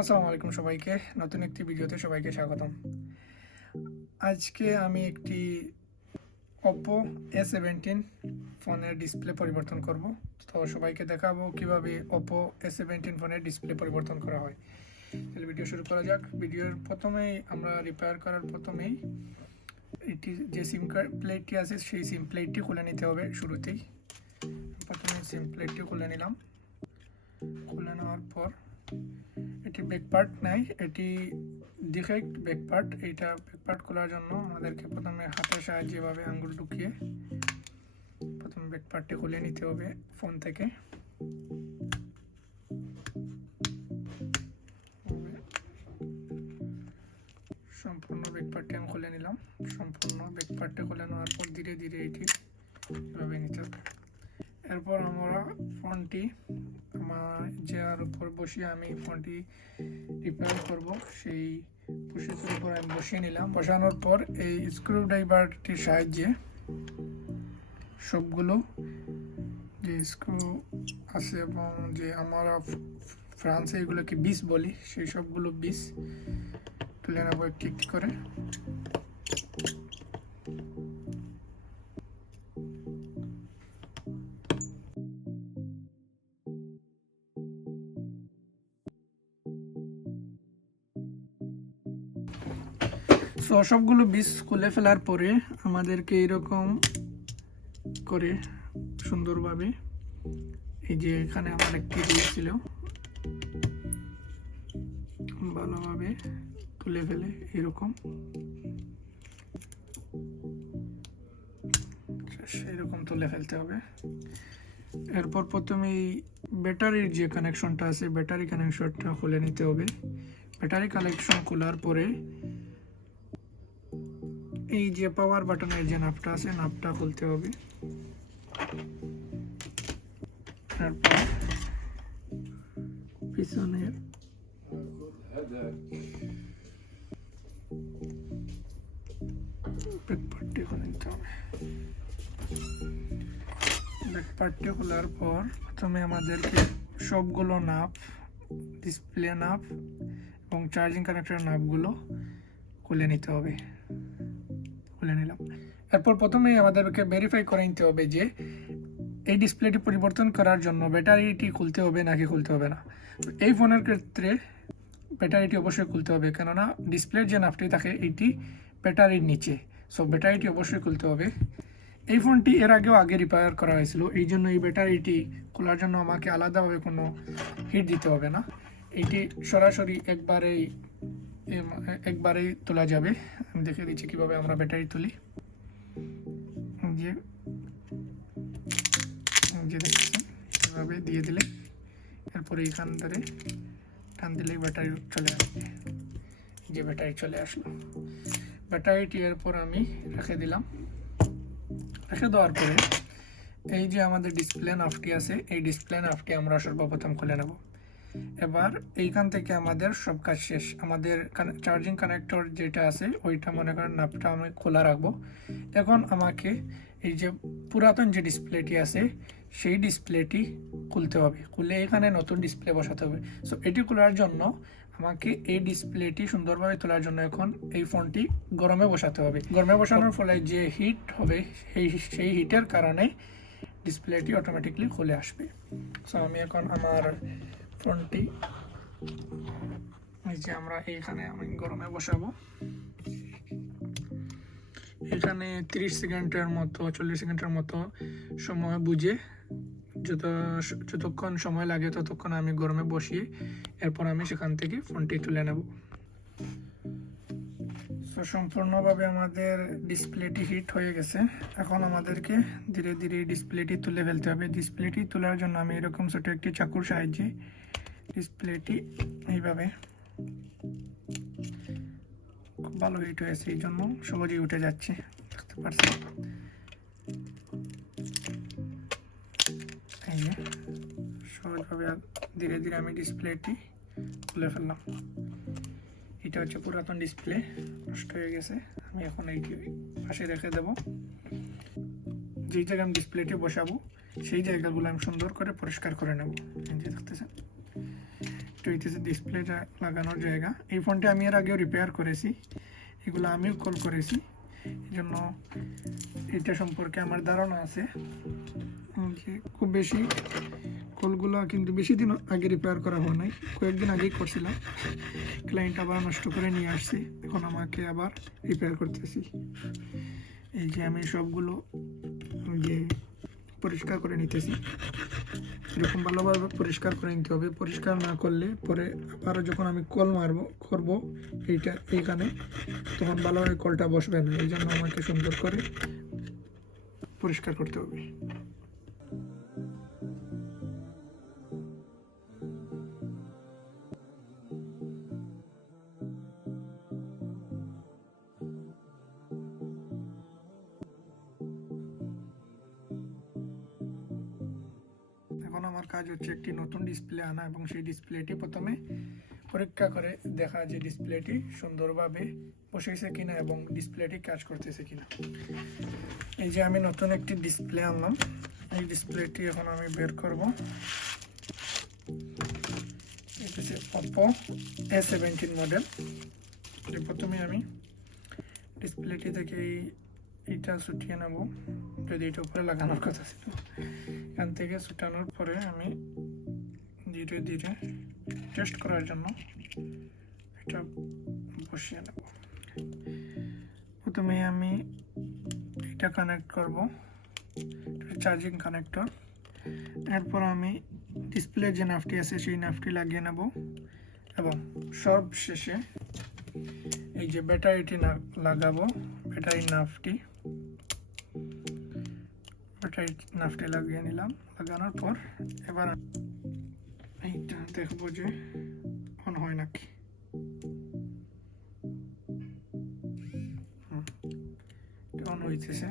আসসালামু আলাইকুম সবাইকে, নতুন একটি ভিডিওতে সবাইকে স্বাগতম। আজকে আমি একটি Oppo A17 ফোনের ডিসপ্লে পরিবর্তন করব। তো সবাইকে দেখাবো কিভাবে Oppo A17 ফোনের ডিসপ্লে পরিবর্তন করা হয়। তাহলে ভিডিও শুরু করা যাক। ভিডিওর প্রথমেই আমরা রিপেয়ার করার প্রথমেই এটি যে সিম কার্ড প্লেটটি আছে সেই সিম প্লেটটি খুলে নিতে হবে। শুরুতেই প্রথমে সিম প্লেটটি খুলে নিলাম। খুলে নেওয়ার পর এটি ব্যাক পার্ট নাই, এটি ডিফেক্ট ব্যাক পার্ট। এইটা ব্যাক পার্ট খোলার জন্য আমাদেরকে প্রথমে হাতের সাহায্যে এভাবে আঙ্গুল ঢুকিয়ে প্রথমে ব্যাক পার্টটি খুলে নিতে হবে ফোন থেকে। সম্পূর্ণ ব্যাক পার্টটি আমি খুলে নিলাম। সম্পূর্ণ ব্যাক পার্টটি খুলে নেওয়ার পর ধীরে ধীরে এটি এভাবে নিতে হবে। এরপর আমরা ফোনটি আমার যার উপর বসিয়ে আমি ফোনটি রিপেয়ার করব সেই পুশের উপর আমি বসিয়ে নিলাম। বসানোর পর এই স্ক্রু ড্রাইভারটির সাহায্যে সবগুলো যে স্ক্রু আছে এবং যে আমরা ফ্রান্সে এগুলোকে বিস বলি, সেই সবগুলো বিস তুলে নেবো একটি একটি করে। সো সবগুলো বিস খুলে ফেলার পরে আমাদেরকে এরকম করে সুন্দরভাবে এই যে এখানে আমার একটি দিয়েছিল ভালোভাবে তুলে ফেলে এরকম তুলে ফেলতে হবে। এরপর প্রথমে এই ব্যাটারির যে কানেকশনটা আছে ব্যাটারি কানেকশনটা খুলে নিতে হবে। ব্যাটারি কানেকশন খোলার পরে এই যে পাওয়ার বাটনের যে নাপটা আছে নাপটা খুলতে হবে। তারপর পিছনের ব্যাকপার্টটি খুলে নিতে হবে। ব্যাকপার্টটি খোলার পর প্রথমে আমাদেরকে সবগুলো নাপ, ডিসপ্লে নাপ এবং চার্জিং কানেক্টরের নাপগুলো খুলে নিতে হবে। খুলে নিলাম। এরপর প্রথমেই আমাদেরকে ভেরিফাই করে নিতে হবে যে এই ডিসপ্লেটি পরিবর্তন করার জন্য ব্যাটারিটি খুলতে হবে নাকি খুলতে হবে না। এই ফোনের ক্ষেত্রে ব্যাটারিটি অবশ্যই খুলতে হবে, কেননা ডিসপ্লের যে নাপটি থাকে এইটি ব্যাটারির নিচে। সো ব্যাটারিটি অবশ্যই খুলতে হবে। এই ফোনটি এর আগেও রিপেয়ার করা হয়েছিল, এই জন্য এই ব্যাটারিটি খোলার জন্য আমাকে আলাদাভাবে কোনো হিট দিতে হবে না। এইটি সরাসরি একবারেই তোলা যাবে। আমি দেখে দিচ্ছি কিভাবে আমরা ব্যাটারি তুলি। যে দেখছেন এভাবে দিয়ে দিলে এরপরে এখান ধরে টান দিলেই ব্যাটারি চলে আসবে। যে ব্যাটারি চলে আসলো, ব্যাটারিটি এরপর আমি রেখে দিলাম। রেখে দেওয়ার পরে এই যে আমাদের ডিসপ্লে নাফটি আছে এই ডিসপ্লে নাফটি আমরা সর্বপ্রথম খুলে নেব। এবার এইখান থেকে আমাদের সব কাজ শেষ। আমাদের চার্জিং কানেক্টর যেটা আছে ওইটা মনে করেন নাপটা আমি খোলা রাখবো। এখন আমাকে এই যে পুরাতন যে ডিসপ্লেটি আছে সেই ডিসপ্লেটি খুলতে হবে। খুলে এখানে নতুন ডিসপ্লে বসাতে হবে। সো এটি খোলার জন্য আমাকে এই ডিসপ্লেটি সুন্দরভাবে তোলার জন্য এখন এই ফোনটি গরমে বসাতে হবে। গরমে বসানোর ফলে যে হিট হবে সেই হিটের কারণে ডিসপ্লেটি অটোমেটিকলি খুলে আসবে। সো আমি এখন আমার ফোনটি এই যে আমি গরমে বসাবো। এখানে 30 সেকেন্ডের মতো 40 সেকেন্ডের মতো সময় বুঝে যতক্ষণ সময় লাগে ততক্ষণ আমি গরমে বসিয়ে এরপর আমি সেখান থেকে ফোনটি তুলে নেব। তো সম্পূর্ণভাবে আমাদের ডিসপ্লেটি হিট হয়ে গেছে। এখন আমাদেরকে ধীরে ধীরে ডিসপ্লেটি তুলে ফেলতে হবে। ডিসপ্লেটি তোলার জন্য আমি এরকম ছোট একটি চাকুর সাহায্যে ডিসপ্লেটি এইভাবে, খুব ভালো হিট হয়েছে এই জন্য সহজেই উঠে যাচ্ছে, দেখতে পাচ্ছেন। এই যে সহজভাবে ধীরে ধীরে আমি ডিসপ্লেটি খুলে ফেললাম। এটা হচ্ছে পুরাতন ডিসপ্লে, নষ্ট হয়ে গেছে। আমি এখন এইটি পাশে রেখে দেব। যেই জায়গায় আমি ডিসপ্লেটি বসাবো সেই জায়গাগুলো আমি সুন্দর করে পরিষ্কার করে নেব। এই যে দেখতেছেন একটু হইতেছে ডিসপ্লেটা লাগানোর জায়গা। এই ফোনটি আমি এর আগেও রিপেয়ার করেছি, এগুলো আমিও কল করেছি, এই জন্য এটা সম্পর্কে আমার ধারণা আছে। যে খুব বেশি কলগুলো কিন্তু বেশি দিন আগে রিপেয়ার করা হয় নাই, কয়েকদিন আগেই করছিলাম। ক্লায়েন্ট আবার নষ্ট করে নিয়ে আসছি, এখন আমাকে আবার রিপেয়ার করতেছি। এই যে আমি সবগুলো যে পরিষ্কার করে নিতেছি, এরকম ভালোভাবে পরিষ্কার করে নিতে হবে। পরিষ্কার না করলে পরে আবারও যখন আমি কল করবো এইখানে, তখন ভালোভাবে কলটা বসবে না। এই জন্য আমাকে সুন্দর করে পরিষ্কার করতে হবে। এখন আমার কাজ হচ্ছে একটি নতুন ডিসপ্লে আনা এবং সেই ডিসপ্লেটি প্রথমে পরীক্ষা করে দেখা যে ডিসপ্লেটি সুন্দরভাবে বসেছে কিনা এবং ডিসপ্লেটি কাজ করতেছে কিনা। এই যে আমি নতুন একটি ডিসপ্লে আনলাম, এই ডিসপ্লেটি এখন আমি বের করব। এটা হচ্ছে Oppo A17 মডেল। প্রথমে আমি ডিসপ্লেটি থেকে এইটা ছুটিয়ে নেব, যদি এটা উপরে লাগানোর কথা ছিল। এখান থেকে ছুটানোর পরে আমি ধীরে ধীরে টেস্ট করার জন্য এটা বসিয়ে নেব। প্রথমে আমি এটা কানেক্ট করব, চার্জিং কানেক্টর। এরপর আমি ডিসপ্লে যে নাফটি আছে সেই নাফটি লাগিয়ে নেব এবং সব শেষে এই যে ব্যাটারিটি লাগাবো। ব্যাটারি নাফটি লাগিয়ে নিলাম। লাগানোর পর এবার এইটা দেখবো যে অন হয় নাকি। অন হইতেছে,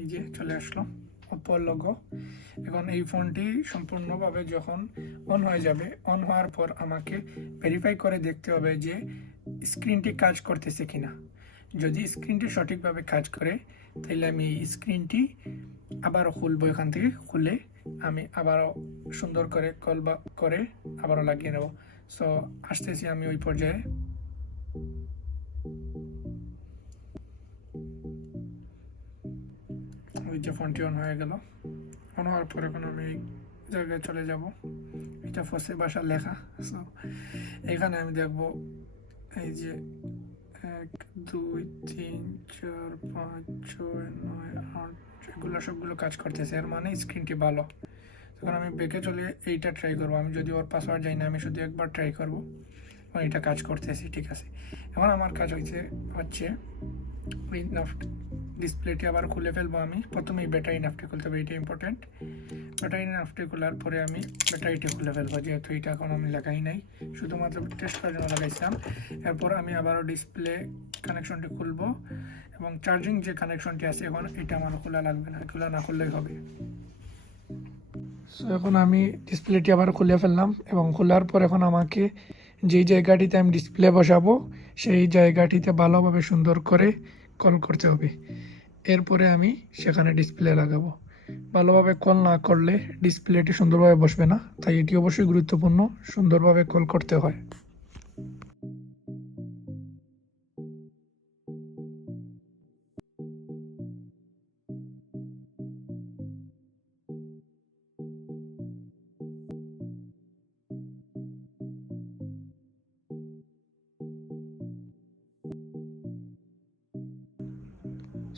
এই যে চলে আসলো Oppo লোগো। এখন এই ফোনটি সম্পূর্ণভাবে যখন অন হয়ে যাবে, অন হওয়ার পর আমাকে ভেরিফাই করে দেখতে হবে যে স্ক্রিনটি কাজ করতেছে কিনা। যদি স্ক্রিনটি সঠিকভাবে কাজ করে তাহলে আমি স্ক্রিনটি আবারও খুলবো। এখান থেকে খুলে আমি আবারও সুন্দর করে কল করে আবারও লাগিয়ে নেব। সো আসতেছি আমি ওই পর্যায়ে। ওই যে ফোনটি অন হয়ে গেল। অন হওয়ার পর এখন আমি এই জায়গায় চলে যাব। এটা ফসি ভাষা লেখা। সো এখানে আমি দেখব এই যে 1 2 3 4 5 6 9 8 এগুলো সবগুলো কাজ করতেছে, এর মানে স্ক্রিনটি ভালো। তখন আমি ব্যাকে চলে এইটা ট্রাই করবো। আমি যদি ওর পাসওয়ার্ড জানি না, আমি শুধু একবার ট্রাই করবো। এটা কাজ করতেছি, ঠিক আছে। এখন আমার কাজ হচ্ছে ওই ডিসপ্লেটি আবার খুলে ফেলবো। আমি প্রথমেই ব্যাটারি নাফটি খুলতে হবে, এটা ইম্পর্টেন্ট। ব্যাটারি নাফটি খোলার পরে আমি ব্যাটারিটি খুলে ফেলবো, যেহেতু এটা এখন আমি লাগাই নাই, শুধুমাত্র টেস্ট করার জন্য লাগাইছিলাম। এরপর আমি আবারও ডিসপ্লে কানেকশনটি খুলবো এবং চার্জিং যে কানেকশনটি আছে এখন এটা আমার খোলা লাগবে না, খোলা না খুললেই হবে। সো এখন আমি ডিসপ্লেটি আবার খুলে ফেললাম এবং খোলার পর এখন আমাকে যেই জায়গাটিতে আমি ডিসপ্লে বসাবো সেই জায়গাটিতে ভালোভাবে সুন্দর করে কল করতে হবে। এরপরে আমি সেখানে ডিসপ্লে লাগাবো। ভালোভাবে কল না করলে ডিসপ্লেটি সুন্দরভাবে বসবে না, তাই এটি অবশ্যই গুরুত্বপূর্ণ, সুন্দরভাবে কল করতে হয়।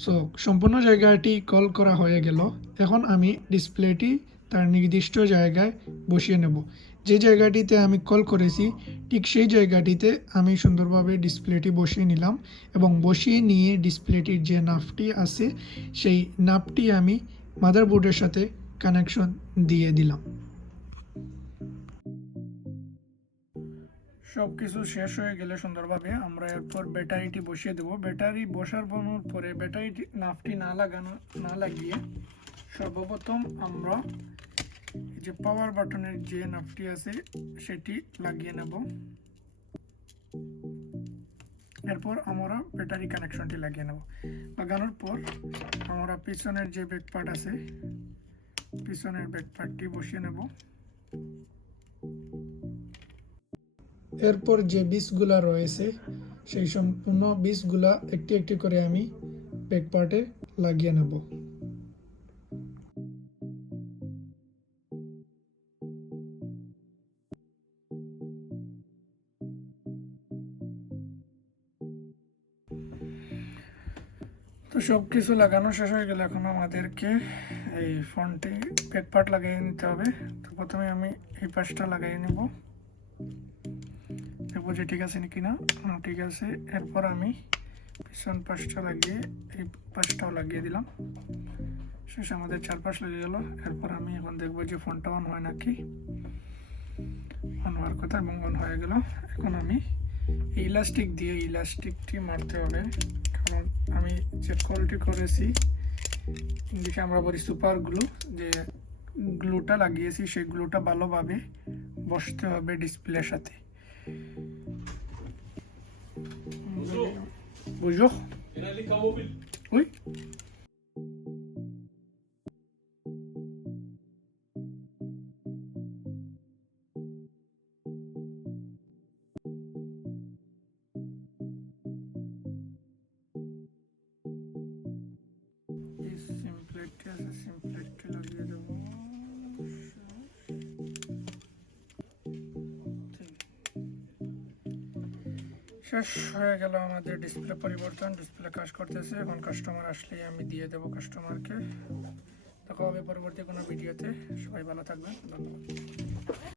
সো সম্পূর্ণ জায়গাটি কল করা হয়ে গেল। এখন আমি ডিসপ্লেটি তার নির্দিষ্ট জায়গায় বসিয়ে নেব। যে জায়গাটিতে আমি কল করেছি ঠিক সেই জায়গাটিতে আমি সুন্দরভাবে ডিসপ্লেটি বসিয়ে নিলাম এবং বসিয়ে নিয়ে ডিসপ্লেটির যে নাফটি আছে সেই নাফটি আমি মাদারবোর্ডের সাথে কানেকশন দিয়ে দিলাম। সব কিছু শেষ হয়ে গেলে সুন্দরভাবে আমরা এরপর ব্যাটারিটি বসিয়ে দেবো। ব্যাটারি বসানোর পরে ব্যাটারি নাফটি না লাগিয়ে সর্বপ্রথম আমরা এই যে পাওয়ার বাটনের যে নাফটি আছে সেটি লাগিয়ে নেব। এরপর আমরা ব্যাটারি কানেকশনটি লাগিয়ে নেব। লাগানোর পর আমরা পিছনের যে ব্যাক পার্ট আছে পিছনের ব্যাক পার্টটি বসিয়ে নেব। এরপর যে বিসগুলা রয়েছে সেই সম্পূর্ণ বিসগুলা একটি একটি করে আমি ব্যাক পার্টে লাগিয়ে নেব। তো সব কিছু লাগানো শেষ হয়ে গেলে এখন আমাদেরকে এই ফ্রন্টে ব্যাক পার্ট লাগিয়ে নিতে হবে। তো প্রথমে আমি এই পাশটা লাগিয়ে নেব, দেখবো যে ঠিক আছে নাকি না। ঠিক আছে। এরপর আমি পিছন পাশটা লাগিয়ে এই পাশটাও লাগিয়ে দিলাম। শেষ, আমাদের চারপাশ লেগে গেল। এরপর আমি এখন দেখবো যে ফোনটা অন হয় নাকি। অন হওয়ার কথা এবং অন হয়ে গেল। এখন আমি ইলাস্টিক দিয়ে ইলাস্টিকটি মারতে হবে, কারণ আমি যে কোয়ালিটি করেছি ইংলিশে আমরা বলি সুপার গ্লু, যে গ্লুটা লাগিয়েছি সেই গ্লুটা ভালোভাবে বসতে হবে ডিসপ্লের সাথে। বুঝো? ওই সিম্পলেটটি আছে, সিম্পলেটটি লাগিয়ে দেবো। শেষ হয়ে গেল আমাদের ডিসপ্লে পরিবর্তন। ডিসপ্লে কাজ করতেছে। এখন কাস্টমার আসলেই আমি দিয়ে দেবো কাস্টমারকে। দেখা হবে পরবর্তী কোনো ভিডিওতে। সবাই ভালো থাকবেন, ধন্যবাদ।